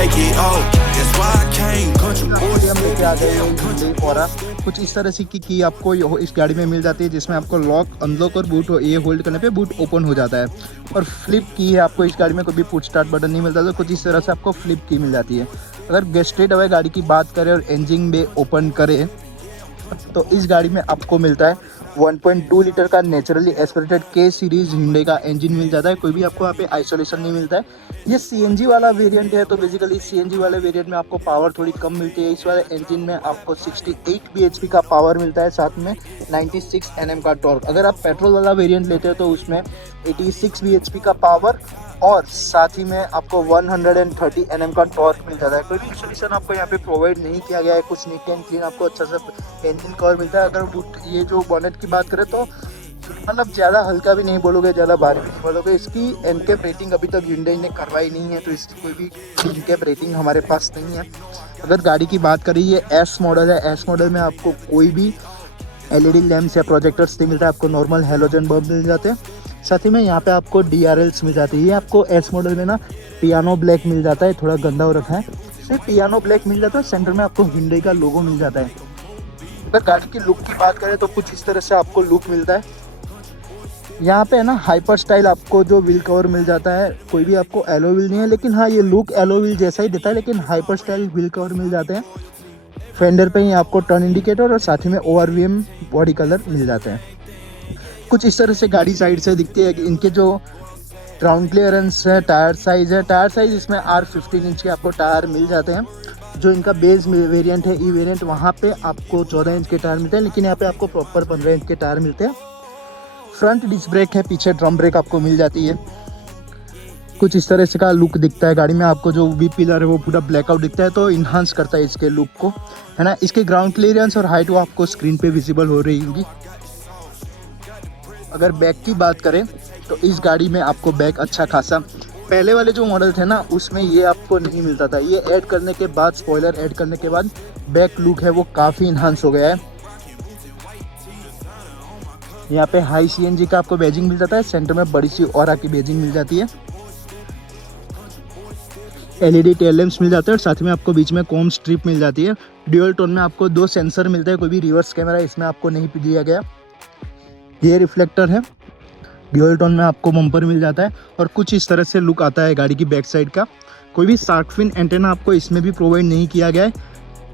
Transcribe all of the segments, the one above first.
take it off. That's why I came country boy. हम लेके आ गए Hyundai Aura। कुछ इस तरह से की आपको इस गाड़ी में मिल जाती है, जिसमें आपको लॉक अनलॉक और बूट ये होल्ड करने पे बूट ओपन हो जाता है। और फ्लिप की है आपको इस गाड़ी में, कभी पुश स्टार्ट बटन नहीं मिलता, तो कुछ इस तरह से आपको फ्लिप की मिल जाती है। अगर स्ट्रेट अवे गाड़ी की बात करें और इंजन में ओपन करें तो इस गाड़ी में आपको मिलता है 1.2 लीटर का नेचुरली एस्पिरेटेड के सीरीज Hyundai का इंजन मिल जाता है। कोई भी आपको यहाँ पे आइसोलेशन नहीं मिलता है। ये सीएनजी वाला वेरिएंट है, तो बेसिकली सीएनजी वाले वेरिएंट में आपको पावर थोड़ी कम मिलती है। इस वाले इंजन में आपको 68 bhp का पावर मिलता है, साथ में 96 Nm का टॉर्क। अगर आप पेट्रोल वाला वेरिएंट लेते हो तो उसमें 86 bhp का पावर और साथ ही में आपको 130 Nm का टॉर्क मिल जाता है। कोई भी इंस्टॉलेशन आपको यहाँ पे प्रोवाइड नहीं किया गया है, कुछ नीट एंड क्लीन आपको अच्छा सा इंजन कवर मिलता है। अगर ये जो बोनेट की बात करें तो मतलब ज़्यादा हल्का भी नहीं बोलोगे, ज़्यादा भारी भी नहीं बोलोगे। इसकी एनकैप रेटिंग अभी तक Hyundai ने करवाई नहीं है, तो इसकी कोई भी एनकैप रेटिंग हमारे पास नहीं है। अगर गाड़ी की बात करें, ये एस मॉडल है। एस मॉडल में आपको कोई भी LED लैम्प्स या प्रोजेक्टर्स नहीं मिलता है, आपको नॉर्मल हेलोजन बल्ब मिल जाते हैं। साथ ही में यहाँ पे आपको DRLs मिल जाती है। ये आपको एस मॉडल में ना पियानो ब्लैक मिल जाता है, थोड़ा गंदा हो रखा है, सिर्फ पियानो ब्लैक मिल जाता है। सेंटर में आपको Hyundai का लोगो मिल जाता है। अगर गाड़ी की लुक की बात करें तो कुछ इस तरह से आपको लुक मिलता है। यहाँ पे है ना हाइपर स्टाइल आपको जो व्हील कवर मिल जाता है। कोई भी आपको एलो व्हील नहीं है, लेकिन हाँ ये लुक एलो व्हील जैसा ही देता है, लेकिन हाइपर स्टाइल व्हील कवर मिल जाते हैं। फेंडर पे ही आपको टर्न इंडिकेटर और साथ ही में ORVM बॉडी कलर मिल जाते हैं। कुछ इस तरह से गाड़ी साइड से दिखती है। इनके जो ग्राउंड क्लियरेंस है, टायर साइज़ है, टायर साइज़ इसमें R15 इंच के आपको टायर मिल जाते हैं। जो इनका बेस वेरिएंट है ई वेरिएंट, वहाँ पे आपको 14 इंच के टायर मिलते हैं, लेकिन यहाँ पे आपको प्रॉपर 15 इंच के टायर मिलते हैं। फ्रंट डिस्क ब्रेक है, पीछे ड्रम ब्रेक आपको मिल जाती है। कुछ इस तरह से का लुक दिखता है गाड़ी में। आपको जो वी पिलर है वो पूरा ब्लैकआउट दिखता है, तो इन्हांस करता है इसके लुक को, है ना। इसके ग्राउंड क्लियरेंस और हाइट वो आपको स्क्रीन पे विजिबल हो रही होगी। अगर बैक की बात करें तो इस गाड़ी में आपको बैक अच्छा खासा, पहले वाले जो मॉडल थे ना उसमें ये आपको नहीं मिलता था। ये ऐड करने के बाद, स्पॉइलर ऐड करने के बाद बैक लुक है वो काफ़ी इन्हांस हो गया है। यहाँ पे हाई CNG का आपको बैजिंग मिल जाता है। सेंटर में बड़ी सी ऑरा की बैजिंग मिल जाती है। LED टेल लैंप्स मिल जाते हैं और साथ में आपको बीच में कॉम स्ट्रिप मिल जाती है। ड्यूअल टोन में आपको 2 सेंसर मिलते हैं। कोई भी रिवर्स कैमरा इसमें आपको नहीं दिया गया। ये रिफ्लेक्टर है। ड्यूअल टोन में आपको बम्पर मिल जाता है और कुछ इस तरह से लुक आता है गाड़ी की बैक साइड का। कोई भी शार्क फिन एंटेना आपको इसमें भी प्रोवाइड नहीं किया गया है।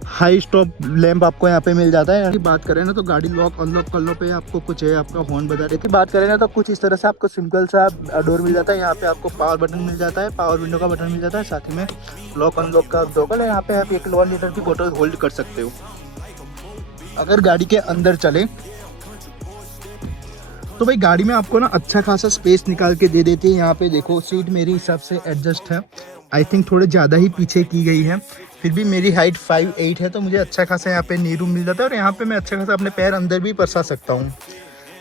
हाई स्टॉप लैंप आपको यहाँ पे मिल जाता है। की बात करें ना तो गाड़ी लॉक अनलॉक करने पे आपको कुछ है, आपका हॉर्न बजा रही थी। बात करें ना तो कुछ इस तरह से आपको सिंपल सा डोर मिल जाता है। यहाँ पे आपको पावर बटन मिल जाता है, पावर विंडो का बटन मिल जाता है, साथ ही में लॉक अनलॉक का टॉगल है। यहाँ पे आप 1 लीटर की बोतल होल्ड कर सकते हो। अगर गाड़ी के अंदर चले तो भाई गाड़ी में आपको ना अच्छा खासा स्पेस निकाल के दे देती है। यहाँ पे देखो सीट मेरे हिसाब से एडजस्ट है, आई थिंक थोड़े ज़्यादा ही पीछे की गई है। फिर भी मेरी हाइट 5'8" है, तो मुझे अच्छा खासा यहाँ पे नी रूम मिल जाता है और यहाँ पे मैं अच्छा खासा अपने पैर अंदर भी फंसा सकता हूँ।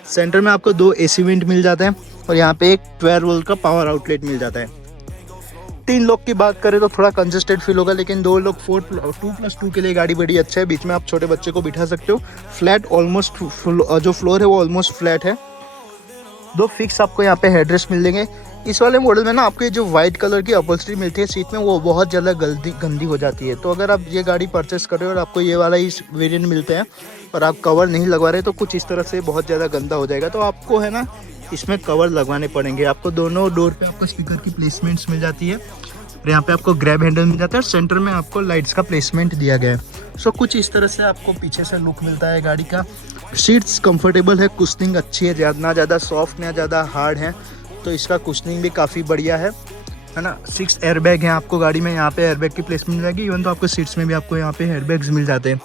सेंटर में आपको 2 AC वेंट मिल जाते हैं और यहाँ पे एक 12 वोल्ट का पावर आउटलेट मिल जाता है। 3 लोग की बात करें तो थोड़ा कंजस्टेड फील होगा, लेकिन 2 लोग 2+2 के लिए गाड़ी बड़ी अच्छा है। बीच में आप छोटे बच्चे को बिठा सकते हो। फ्लैट ऑलमोस्ट, जो फ्लोर है वो ऑलमोस्ट फ्लैट है। 2 फिक्स आपको यहाँ पे हेडरेस्ट मिल देंगे। इस वाले मॉडल में ना आपको जो वाइट कलर की अपॉल्स्ट्री मिलती है सीट में, वो बहुत ज़्यादा गंदी हो जाती है। तो अगर आप ये गाड़ी परचेस कर रहे हो और आपको ये वाला इस वेरिएंट मिलते हैं और आप कवर नहीं लगवा रहे तो कुछ इस तरह से बहुत ज़्यादा गंदा हो जाएगा। तो आपको है ना इसमें कवर लगवाने पड़ेंगे। आपको दोनों डोर पे आपको स्पीकर की प्लेसमेंट्स मिल जाती है और यहाँ पे आपको ग्रैब हैंडल मिल जाता है और सेंटर में आपको लाइट्स का प्लेसमेंट दिया गया है। सो कुछ इस तरह से आपको पीछे से लुक मिलता है गाड़ी का। सीट्स कंफर्टेबल है, कुशनिंग अच्छी है, ना ज़्यादा सॉफ्ट ना ज़्यादा हार्ड है, तो इसका कुशनिंग भी काफ़ी बढ़िया है ना। 6 एयरबैग हैं आपको गाड़ी में। यहाँ पे एयरबैग की प्लेसमेंट मिलेगी। इवन तो आपको सीट्स में भी आपको यहाँ पे एयरबैग्स मिल जाते हैं।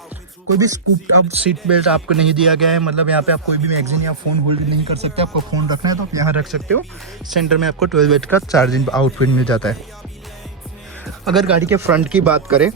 कोई भी स्कूप्ड अप सीट बेल्ट आपको नहीं दिया गया है, मतलब यहाँ पे आप कोई भी मैगजीन या फ़ोन होल्ड नहीं कर सकते। आपको फ़ोन रखना है तो आप यहाँ रख सकते हो। सेंटर में आपको 12 वोल्ट का चार्जिंग आउटफिट मिल जाता है। अगर गाड़ी के फ्रंट की बात करें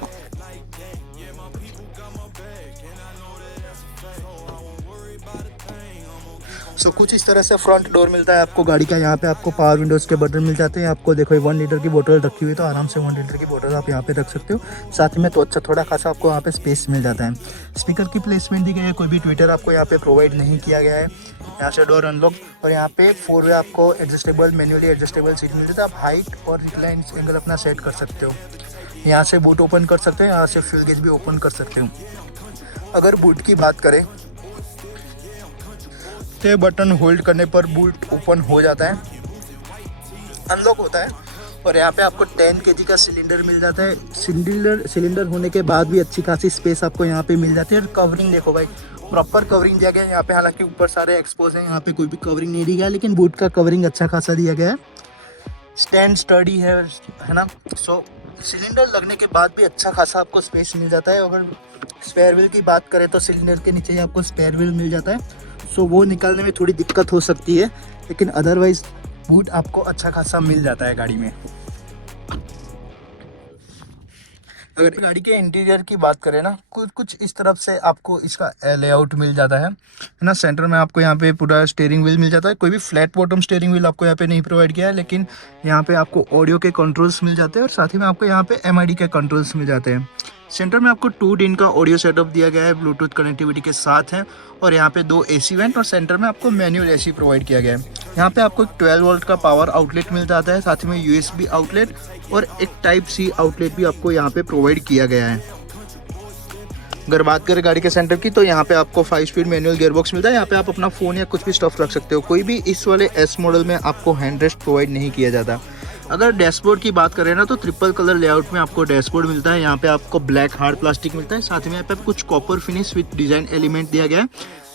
सो कुछ इस तरह से फ्रंट डोर मिलता है आपको गाड़ी का। यहाँ पे आपको पावर विंडोज़ के बटन मिल जाते हैं। आपको देखो 1 लीटर की बोतल रखी हुई है, तो आराम से 1 लीटर की बोतल आप यहाँ पे रख सकते हो। साथ में तो अच्छा थोड़ा खासा आपको यहाँ पे स्पेस मिल जाता है। स्पीकर की प्लेसमेंट दी गई है। कोई भी ट्विटर आपको यहाँ पे प्रोवाइड नहीं किया गया है। यहाँ से डोर अनलॉक और यहाँ पे 4 वे आपको एडजस्टेबल, मैन्युअली एडजस्टेबल सीट मिल जाता है। आप हाइट और रिक्लाइन एंगल अपना सेट कर सकते हो। यहाँ से बूट ओपन कर सकते हैं, यहाँ से फ्यूल गेज भी ओपन कर सकते हो। अगर बूट की बात करें तो ये बटन होल्ड करने पर बूट ओपन हो जाता है, अनलॉक होता है। और यहाँ पे आपको 10 kg का सिलेंडर मिल जाता है। सिलेंडर होने के बाद भी अच्छी खासी स्पेस आपको यहाँ पे मिल जाती है। और कवरिंग देखो भाई, प्रॉपर कवरिंग दिया गया है यहाँ पे। हालांकि ऊपर सारे एक्सपोज हैं, यहाँ पे कोई भी कवरिंग नहीं दिया गया, लेकिन बूट का कवरिंग अच्छा खासा दिया गया है। स्टैंड स्टडी है ना। सो सिलेंडर लगने के बाद भी अच्छा खासा आपको स्पेस मिल जाता है। अगर स्पेयर व्हील की बात करें तो सिलेंडर के नीचे ही आपको स्पेयर व्हील मिल जाता है। सो वो निकालने में थोड़ी दिक्कत हो सकती है, लेकिन अदरवाइज बूट आपको अच्छा खासा मिल जाता है गाड़ी में। अगर गाड़ी के इंटीरियर की बात करें ना, कुछ इस तरफ से आपको इसका लेआउट मिल जाता है ना। सेंटर में आपको यहाँ पे पूरा स्टीयरिंग व्हील मिल जाता है। कोई भी फ्लैट बॉटम स्टीयरिंग व्हील आपको यहाँ पे नहीं प्रोवाइड किया है, लेकिन यहाँ पे आपको ऑडियो के कंट्रोल्स मिल जाते हैं और साथ ही में आपको यहाँ पे MID के कंट्रोल्स मिल जाते हैं। सेंटर में आपको 2 DIN का ऑडियो सेटअप दिया गया है, ब्लूटूथ कनेक्टिविटी के साथ है। और यहाँ पे 2 AC वेंट और सेंटर में आपको मैनुअल AC प्रोवाइड किया गया है। यहाँ पे आपको 12 वोल्ट का पावर आउटलेट मिल जाता है, साथ ही में USB आउटलेट और एक Type-C आउटलेट भी आपको यहाँ पे प्रोवाइड किया गया है। अगर बात करें गाड़ी के सेंटर की, तो यहाँ पे आपको 5 स्पीड मैनुअल गियरबॉक्स मिलता है। यहाँ पे आप अपना फ़ोन या कुछ भी स्टफ रख सकते हो। कोई भी इस वाले S मॉडल में आपको हैंड रेस्ट प्रोवाइड नहीं किया जाता। अगर डैशबोर्ड की बात करें ना, तो ट्रिपल कलर लेआउट में आपको डैशबोर्ड मिलता है। यहाँ पे आपको ब्लैक हार्ड प्लास्टिक मिलता है, साथ ही में यहाँ पे कुछ copper finish with design element दिया गया है।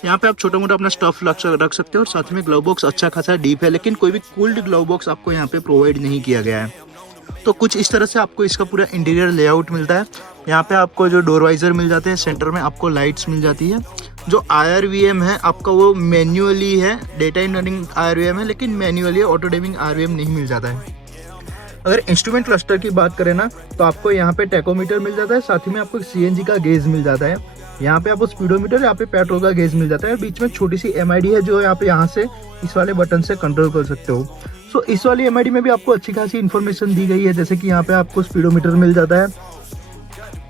यहाँ पे आप छोटा मोटा अपना स्टफ रख सकते हो। और साथ में ग्लव बॉक्स अच्छा खासा डीप है, लेकिन कोई भी कूल्ड ग्लव बॉक्स आपको यहाँ पे प्रोवाइड नहीं किया गया है। तो कुछ इस तरह से आपको इसका पूरा इंटीरियर लेआउट मिलता है। यहाँ पे आपको जो डोर वाइजर मिल जाते हैं, सेंटर में आपको लाइट्स मिल जाती है। जो IRVM है आपका वो मैन्युअली है, डे टाइम रनिंग IRVM है, लेकिन मैन्युअली ऑटो डेमिंग IRVM नहीं मिल जाता है। अगर इंस्ट्रूमेंट क्लस्टर की बात करें ना, तो आपको यहाँ पे टैकोमीटर मिल जाता है, साथ ही में आपको CNG का गेज मिल जाता है। यहाँ पे आपको स्पीडोमीटर, यहाँ पे पेट्रोल का गेज मिल जाता है। बीच में छोटी सी MID है, जो यहाँ से इस वाले बटन से कंट्रोल कर सकते हो। सो इस वाली MID में भी आपको अच्छी खासी इन्फॉर्मेशन दी गई है, जैसे कि यहाँ पे आपको स्पीडोमीटर मिल जाता है।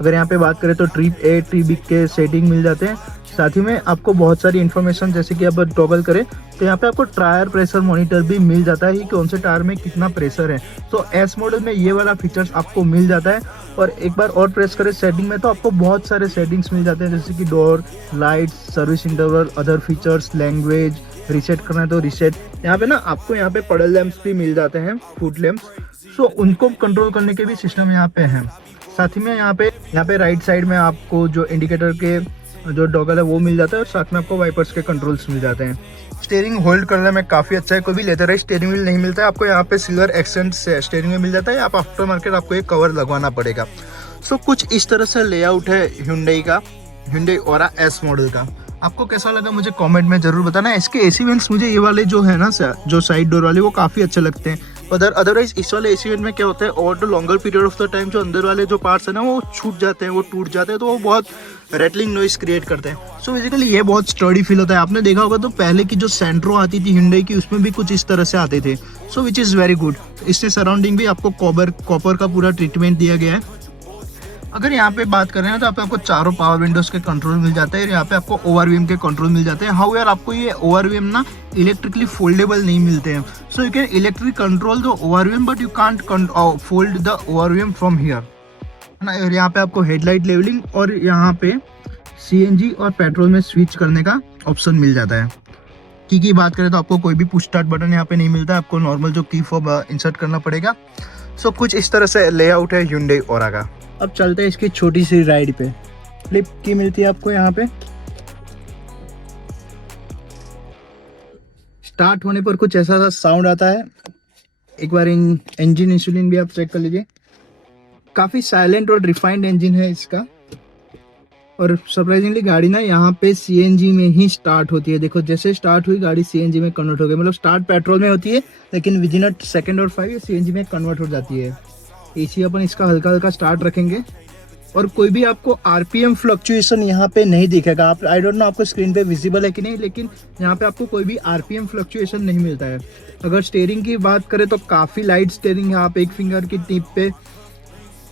अगर यहाँ पे बात करें तो ट्रिप A ट्रिप B के सेटिंग मिल जाते हैं। साथ ही में आपको बहुत सारी इन्फॉर्मेशन, जैसे कि अब टॉगल करें तो यहाँ पे आपको टायर प्रेशर मॉनिटर भी मिल जाता है कि कौन से टायर में कितना प्रेशर है। तो S मॉडल में ये वाला फीचर्स आपको मिल जाता है। और एक बार और प्रेस करें सेटिंग में, तो आपको बहुत सारे सेटिंग्स मिल जाते हैं, जैसे कि door, lights, service interval, other features, language, reset करना है तो रीसेट। यहाँ पे ना आपको यहाँ पे पडल लैंप्स भी मिल जाते हैं, फुट लैंप्स। सो उनको कंट्रोल करने के भी सिस्टम यहाँ पे है। साथ ही में यहाँ पे राइट साइड में आपको जो इंडिकेटर के जो डॉगल है वो मिल जाता है, और साथ में आपको वाइपर्स के कंट्रोल्स मिल जाते हैं। स्टीयरिंग होल्ड करने में काफ़ी अच्छा है। कोई भी लेदराइज स्टीयरिंग व्हील नहीं मिलता है आपको। यहाँ पे सिल्वर एक्सेंट से स्टीयरिंग व्हील मिल जाता है। आप आफ्टर मार्केट आपको एक कवर लगवाना पड़ेगा। सो कुछ इस तरह से लेआउट है Hyundai का, Hyundai Aura S मॉडल का। आपको कैसा लगा मुझे कमेंट में जरूर बताना। इसके AC वेंट्स मुझे ये वाले जो है ना, जो साइड डोर वाले, वो काफ़ी अच्छे लगते हैं। अदरवाइज इस वाले AC वेंट में क्या होता है, over the longer period of the time जो अंदर वाले जो पार्ट्स है ना, वो छूट जाते हैं, वो टूट जाते हैं, तो वो बहुत रेटलिंग नॉइस क्रिएट करते हैं। सो बेसिकली ये बहुत स्टर्डी फील होता है। आपने देखा होगा तो पहले की जो सेंट्रो आती थी Hyundai की, उसमें भी कुछ इस तरह से आते थे। सो विच इज़ वेरी गुड। इससे सराउंडिंग भी आपको कॉपर का पूरा ट्रीटमेंट दिया गया है। अगर यहाँ पे बात करें ना, तो आपको चारों पावर विंडोज़ के कंट्रोल मिल जाते हैं। यहाँ पे आपको ORVM के कंट्रोल मिल जाते हैं। हाउ यार आपको ये ORVM ना इलेक्ट्रिकली फोल्डेबल नहीं मिलते हैं। So you can electric control the ORVM, but you can't fold the ORVM from here, है ना। और यहाँ पे आपको हेडलाइट लेवलिंग और यहाँ पे CNG और पेट्रोल में स्विच करने का ऑप्शन मिल जाता है। की बात करें तो आपको कोई भी पुश स्टार्ट बटन यहाँ पे नहीं मिलता है। आपको नॉर्मल जो की फॉब इंसर्ट करना पड़ेगा। सो कुछ इस तरह से लेआउट है Hyundai Aura का। अब चलते हैं इसकी छोटी सी राइड पे। फ्लिप की मिलती है आपको यहाँ पे। स्टार्ट होने पर कुछ ऐसा सा साउंड आता है। एक बार इंजन इंसुलिन भी आप चेक कर लीजिए। काफ़ी साइलेंट और रिफाइंड इंजन है इसका। और सरप्राइजिंगली गाड़ी ना यहाँ पे CNG में ही स्टार्ट होती है। देखो जैसे स्टार्ट हुई गाड़ी CNG में कन्वर्ट हो गई। मतलब स्टार्ट पेट्रोल में होती है, लेकिन विदिन अ सेकेंड और 5 CNG में कन्वर्ट हो जाती है। AC अपन इसका हल्का हल्का स्टार्ट रखेंगे। और कोई भी आपको RPM फ्लक्चुएशन यहाँ पे नहीं दिखेगा। आप आई डोंट नो आपको स्क्रीन पे विजिबल है कि नहीं, लेकिन यहाँ पे आपको कोई भी RPM फ्लक्चुएशन नहीं मिलता है। अगर स्टीयरिंग की बात करें तो काफ़ी लाइट स्टीयरिंग है। आप एक फिंगर की टिप पे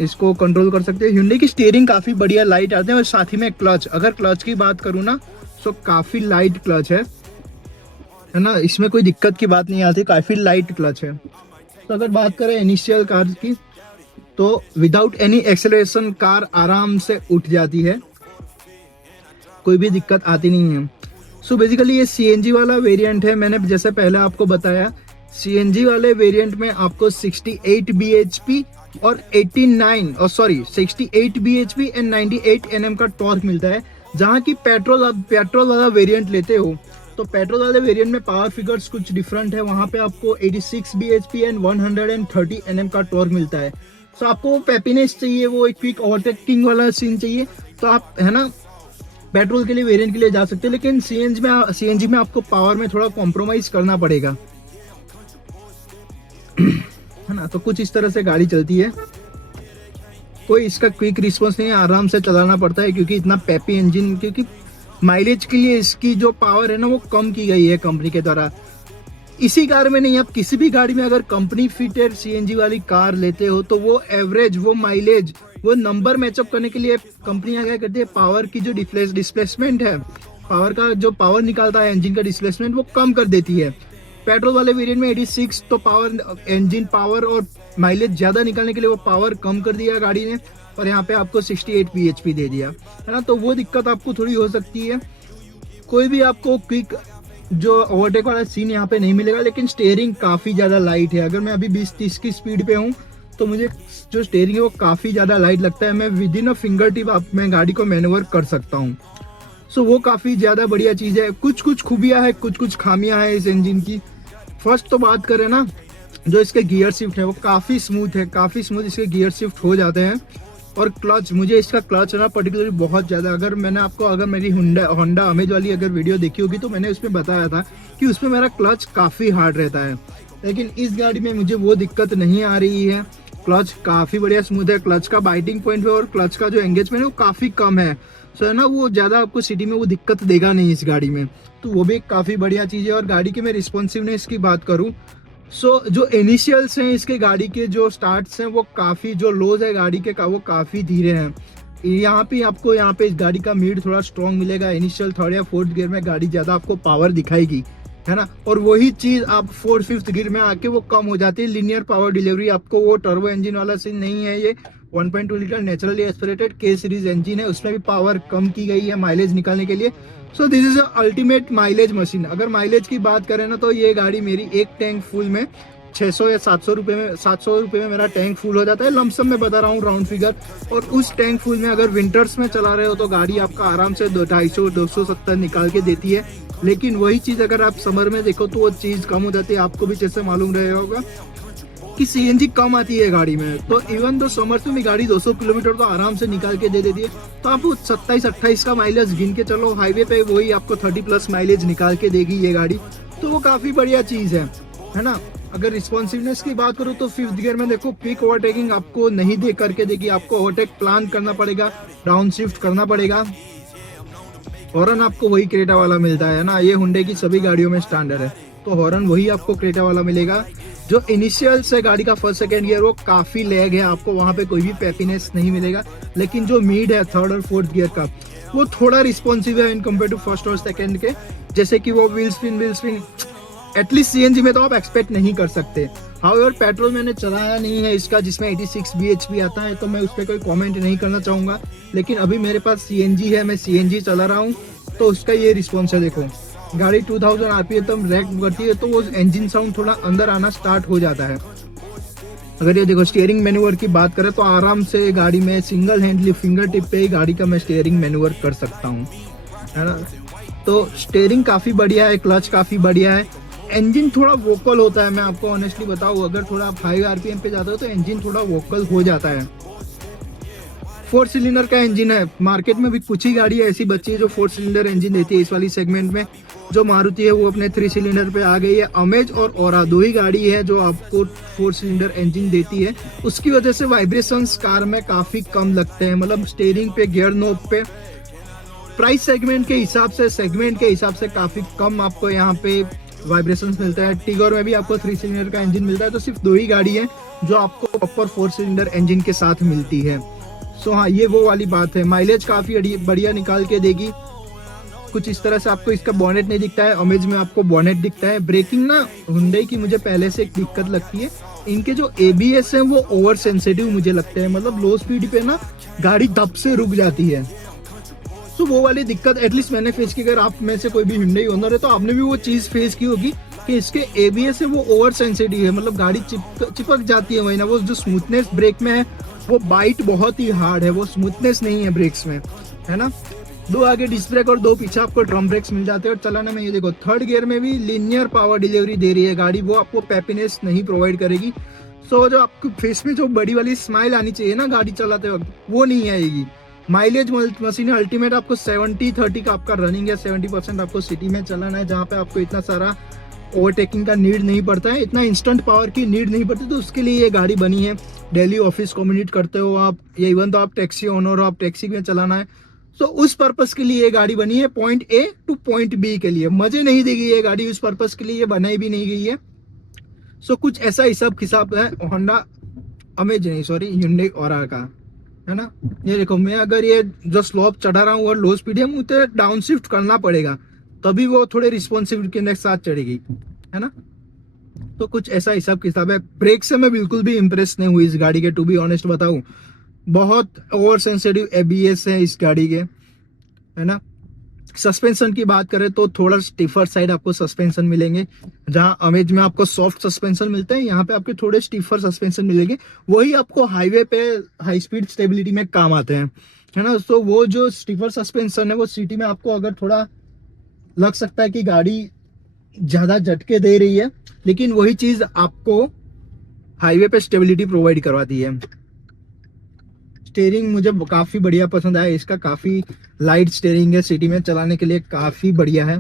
इसको कंट्रोल कर सकते हैं। Hyundai की स्टीयरिंग काफ़ी बढ़िया लाइट आते हैं। और साथ ही में क्लच, अगर क्लच की बात करूँ ना, तो काफ़ी लाइट क्लच है ना। इसमें कोई दिक्कत की बात नहीं आती, काफ़ी लाइट क्लच है। तो अगर बात करें इनिशियल कार की, तो विदाउट एनी एक्सेलरेशन कार आराम से उठ जाती है, कोई भी दिक्कत आती नहीं है। सो बेसिकली ये सीएनजी वाला वेरिएंट है। मैंने जैसे पहले आपको बताया, सीएनजी वाले वेरिएंट में आपको 68 bhp और 68 bhp एंड 98 Nm का टॉर्क मिलता है। जहाँ की पेट्रोल वाला वेरिएंट लेते हो तो पेट्रोल वाले वेरिएंट में पावर फिगर्स कुछ डिफरेंट है। वहाँ पे आपको 86 bhp एंड 130 Nm का टॉर्क मिलता है। सो आपको वो पेपीनेस चाहिए, वो एक क्विक ओवरटेकिंग वाला सीन चाहिए, तो आप है ना पेट्रोल के लिए वेरिएंट के लिए जा सकते हैं। लेकिन सीएनजी में आपको पावर में थोड़ा कॉम्प्रोमाइज करना पड़ेगा, है ना। तो कुछ इस तरह से गाड़ी चलती है, कोई इसका क्विक रिस्पॉन्स नहीं है, आराम से चलाना पड़ता है क्योंकि इतना पेपी इंजन, क्योंकि माइलेज के लिए इसकी जो पावर है ना वो कम की गई है कंपनी के द्वारा। इसी कार में नहीं, आप किसी भी गाड़ी में अगर कंपनी फिटेड सीएनजी वाली कार लेते हो तो वो एवरेज, वो माइलेज, वो नंबर मैचअप करने के लिए कंपनियां क्या करती है, पावर की जो डिस्प्लेसमेंट है, पावर का जो पावर निकालता है इंजन का डिस्प्लेसमेंट, वो कम कर देती है। पेट्रोल वाले वेरिएंट में 86 तो पावर, इंजन पावर और माइलेज ज्यादा निकालने के लिए वो पावर कम कर दिया गाड़ी ने, और यहाँ पे आपको 68 bhp दे दिया, है ना। तो वो दिक्कत आपको थोड़ी हो सकती है। कोई भी आपको क्विक जो ओवरटेक वाला सीन यहाँ पे नहीं मिलेगा, लेकिन स्टेयरिंग काफी ज्यादा लाइट है। अगर मैं अभी 20-30 की स्पीड पे हूँ तो मुझे जो स्टेयरिंग है वो काफी ज्यादा लाइट लगता है। मैं with in a finger tip मैं गाड़ी को मैन्यूवर कर सकता हूँ। सो वो काफी ज्यादा बढ़िया चीज है। कुछ खूबियां है, कुछ खामियां है इस इंजन की। फर्स्ट तो बात करें ना, जो इसके गियर शिफ्ट है वो काफी स्मूथ है, काफी स्मूथ इसके गियर शिफ्ट हो जाते हैं। और क्लच, मुझे इसका क्लच ना पर्टिकुलरली बहुत ज़्यादा, अगर मेरी होंडा अमेज वाली अगर वीडियो देखी होगी तो मैंने उसमें बताया था कि उसमें मेरा क्लच काफ़ी हार्ड रहता है, लेकिन इस गाड़ी में मुझे वो दिक्कत नहीं आ रही है। क्लच काफ़ी बढ़िया स्मूथ है, क्लच का बाइटिंग पॉइंट है और क्लच का जो एंगेजमेंट है वो काफ़ी कम है। सो है ना, वो ज़्यादा आपको सिटी में वो दिक्कत देगा नहीं इस गाड़ी में, तो वो भी एक काफ़ी बढ़िया चीज़ है। और गाड़ी की मैं रिस्पॉन्सिवनेस की बात करूँ, जो इनिशियल्स हैं इसके गाड़ी के, जो स्टार्ट्स हैं वो काफ़ी, जो लोज है गाड़ी के वो काफ़ी धीरे हैं। यहाँ पे इस गाड़ी का मीड थोड़ा स्ट्रॉन्ग मिलेगा। इनिशियल 3rd या 4th गियर में गाड़ी ज़्यादा आपको पावर दिखाएगी, है ना। और वही चीज़ आप 4th 5th गियर में आके वो कम हो जाती है। लीनियर पावर डिलीवरी आपको, वो टर्बो इंजन वाला सीन नहीं है। ये 1.2 litre naturally aspirated K series engine है, उसमें भी पावर कम की गई है माइलेज निकालने के लिए। So this is ultimate mileage machine. अगर माइलेज की बात करें ना तो ये गाड़ी मेरी एक टैंक फुल में 600 या 700 रुपये में मेरा टैंक फुल हो जाता है। लमसम में बता रहा हूँ, राउंड फिगर। और उस टैंक फुल में अगर विंटर्स में चला रहे हो तो गाड़ी आपका आराम से 250-270 निकाल के देती है। लेकिन वही चीज़ अगर आप समर में देखो तो वो चीज़ कम हो जाती है। आपको भी जैसे मालूम रहे होगा कि सीएनजी कम आती है गाड़ी में, तो इवन तो समर्स में भी गाड़ी 200 किलोमीटर तो आराम से निकाल के दे देती है। तो आप 27-28 का माइलेज गिन के चलो, हाईवे पे वही आपको 30+ माइलेज निकाल के देगी ये गाड़ी, तो वो काफ़ी बढ़िया चीज़ है ना। अगर रिस्पॉन्सिवनेस की बात करूँ तो 5th गियर में देखो क्विक ओवरटेकिंग आपको नहीं दे करके देगी, आपको ओवरटेक प्लान करना पड़ेगा, डाउन शिफ्ट करना पड़ेगा। हॉर्न आपको वही क्रेटा वाला मिलता है ना, ये हुंडई की सभी गाड़ियों में स्टैंडर्ड है, तो हॉर्न वही आपको क्रेटा वाला मिलेगा। जो इनिशियल से गाड़ी का 1st 2nd गियर वो काफ़ी लैग है, आपको वहाँ पे कोई भी पेपीनेस नहीं मिलेगा। लेकिन जो मीड है 3rd और 4th गियर का वो थोड़ा रिस्पॉन्सिव है इन कम्पेयर टू 1st और 2nd के। जैसे कि वो व्हील स्पिन एटलीस्ट सीएनजी में तो आप एक्सपेक्ट नहीं कर सकते। हाउएवर पेट्रोल मैंने चलाया नहीं है इसका, जिसमें 86 bhp आता है, तो मैं उस पर कोई कॉमेंट नहीं करना चाहूँगा। लेकिन अभी मेरे पास सीएनजी है, मैं सीएनजी चला रहा हूँ, तो उसका ये रिस्पॉन्स है। देखो गाड़ी 2000 RPM तक रैक करती है तो वो इंजन साउंड थोड़ा अंदर आना स्टार्ट हो जाता है। अगर ये देखो स्टीयरिंग मैन्यूवर की बात करें तो आराम से गाड़ी में सिंगल हैंडली फिंगर टिप पे ही गाड़ी का मैं स्टीयरिंग मैन्यूवर कर सकता हूँ, है ना। तो स्टीयरिंग काफ़ी बढ़िया है, क्लच काफ़ी बढ़िया है। इंजन थोड़ा वोकल होता है, मैं आपको ऑनेस्टली बताऊँ, अगर थोड़ा आप हाई RPM पे जाते हो तो इंजन थोड़ा वोकल हो जाता है। 4 सिलेंडर का इंजन है, मार्केट में भी कुछ ही गाड़ी ऐसी बची है जो 4 सिलेंडर इंजन देती है इस वाली सेगमेंट में। जो मारुति है वो अपने 3 सिलेंडर पे आ गई है। अमेज और ओरा 2 ही गाड़ी है जो आपको 4 सिलेंडर इंजन देती है। उसकी वजह से वाइब्रेशंस कार में काफ़ी कम लगते हैं, मतलब स्टीयरिंग पे, गियर नोब पे, प्राइस सेगमेंट के हिसाब से काफ़ी कम आपको यहाँ पे वाइब्रेशंस मिलता है। टिगोर में भी आपको 3 सिलेंडर का इंजन मिलता है, तो सिर्फ 2 ही गाड़ी है जो आपको प्रॉपर 4 सिलेंडर इंजन के साथ मिलती है। सो हाँ, ये वो वाली बात है। माइलेज काफ़ी बढ़िया निकाल के देगी। कुछ इस तरह से आपको इसका बॉनेट नहीं दिखता है, अमेज में आपको बॉनेट दिखता है। ब्रेकिंग ना हुंडई की मुझे पहले से एक दिक्कत लगती है, इनके जो ABS है वो ओवर सेंसिटिव मुझे लगते हैं, मतलब लो स्पीड पे ना गाड़ी दब से रुक जाती है। तो वो वाली दिक्कत एटलीस्ट मैंने फेस की। अगर आप में से कोई भी हुंडई ओनर है तो आपने भी वो चीज़ फेस की होगी कि इसके ABS है वो ओवर सेंसिटिव है, मतलब गाड़ी चिपक जाती है। वही ना, वो जो स्मूथनेस ब्रेक में है वो बाइट बहुत ही हार्ड है, वो स्मूथनेस नहीं है ब्रेक्स में, है ना। 2 आगे डिस्क ब्रेक और 2 पीछे आपको ड्रम ब्रेक्स मिल जाते हैं। और चलाने में ये देखो थर्ड गियर में भी लीनियर पावर डिलीवरी दे रही है गाड़ी, वो आपको पैपीनेस नहीं प्रोवाइड करेगी। सो जो आपको फेस में जो बड़ी वाली स्माइल आनी चाहिए ना गाड़ी चलाते वक्त, वो नहीं आएगी। माइलेज मशीन अल्टीमेट आपको 70-30 का आपका रनिंग है, 70% आपको सिटी में चलाना है, जहाँ पे आपको इतना सारा ओवरटेकिंग का नीड नहीं पड़ता है, इतना इंस्टेंट पावर की नीड नहीं पड़ती। तो उसके लिए ये गाड़ी बनी है। डेली ऑफिस कम्यूनिट करते हो आप, या इवन तो आप टैक्सी ओनर हो, आप टैक्सी में चलाना है, तो उस पर्पस के लिए ये गाड़ी बनी है, point A two point B के लिए। मजे नहीं देगी ये गाड़ी, उस पर्पस के लिए ये बनाई भी नहीं गई है। सो कुछ ऐसा हिसाब किताब है होंडा अमेज नहीं, सॉरी, हुंडई ओरा का, है ना। ये देखो, मैं अगर ये जो स्लोप चढ़ा रहा हूँ और लो स्पीड है, मुझे डाउन शिफ्ट करना पड़ेगा, तभी वो थोड़े रिस्पॉन्सिबिलिटी के साथ चढ़ेगी, है ना। तो कुछ ऐसा हिसाब किताब है। ब्रेक से मैं बिल्कुल भी इंप्रेस नहीं हुई इस गाड़ी के, टू बी ऑनेस्ट बताऊं। बहुत ओवर सेंसिटिव ABS है इस गाड़ी के, है ना। सस्पेंशन की बात करें तो थोड़ा स्टिफर साइड आपको सस्पेंशन मिलेंगे, जहां अमेज में आपको सॉफ्ट सस्पेंशन मिलते हैं, यहाँ पे आपके थोड़े स्टिफर सस्पेंशन मिलेंगे। वही आपको हाईवे पे हाई स्पीड स्टेबिलिटी में काम आते हैं, है ना। तो वो जो स्टिफर सस्पेंशन है वो सिटी में आपको अगर थोड़ा लग सकता है कि गाड़ी ज्यादा झटके दे रही है, लेकिन वही चीज आपको हाईवे पे स्टेबिलिटी प्रोवाइड करवाती है। स्टेयरिंग मुझे काफी बढ़िया पसंद आया इसका, काफी लाइट स्टेयरिंग है, सिटी में चलाने के लिए काफी बढ़िया है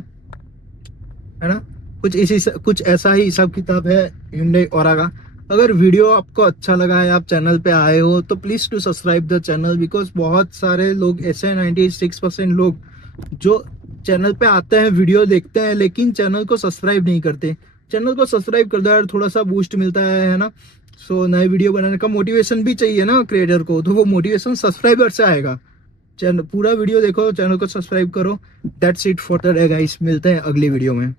ना। कुछ ऐसा ही हिसाब किताब है Hyundai Aura का। अगर वीडियो आपको अच्छा लगा है, आप चैनल पे आए हो, तो please to subscribe the channel, because बहुत सारे लोग ऐसे 96% लोग जो चैनल पे आते हैं, वीडियो देखते हैं, लेकिन चैनल को सब्सक्राइब नहीं करते। चैनल को सब्सक्राइब कर दो यार, थोड़ा सा बूस्ट मिलता है ना। सो नए वीडियो बनाने का मोटिवेशन भी चाहिए ना क्रिएटर को, तो वो मोटिवेशन सब्सक्राइबर से आएगा। चैनल पूरा वीडियो देखो, चैनल को सब्सक्राइब करो। That's it for the day guys, मिलते हैं अगली वीडियो में।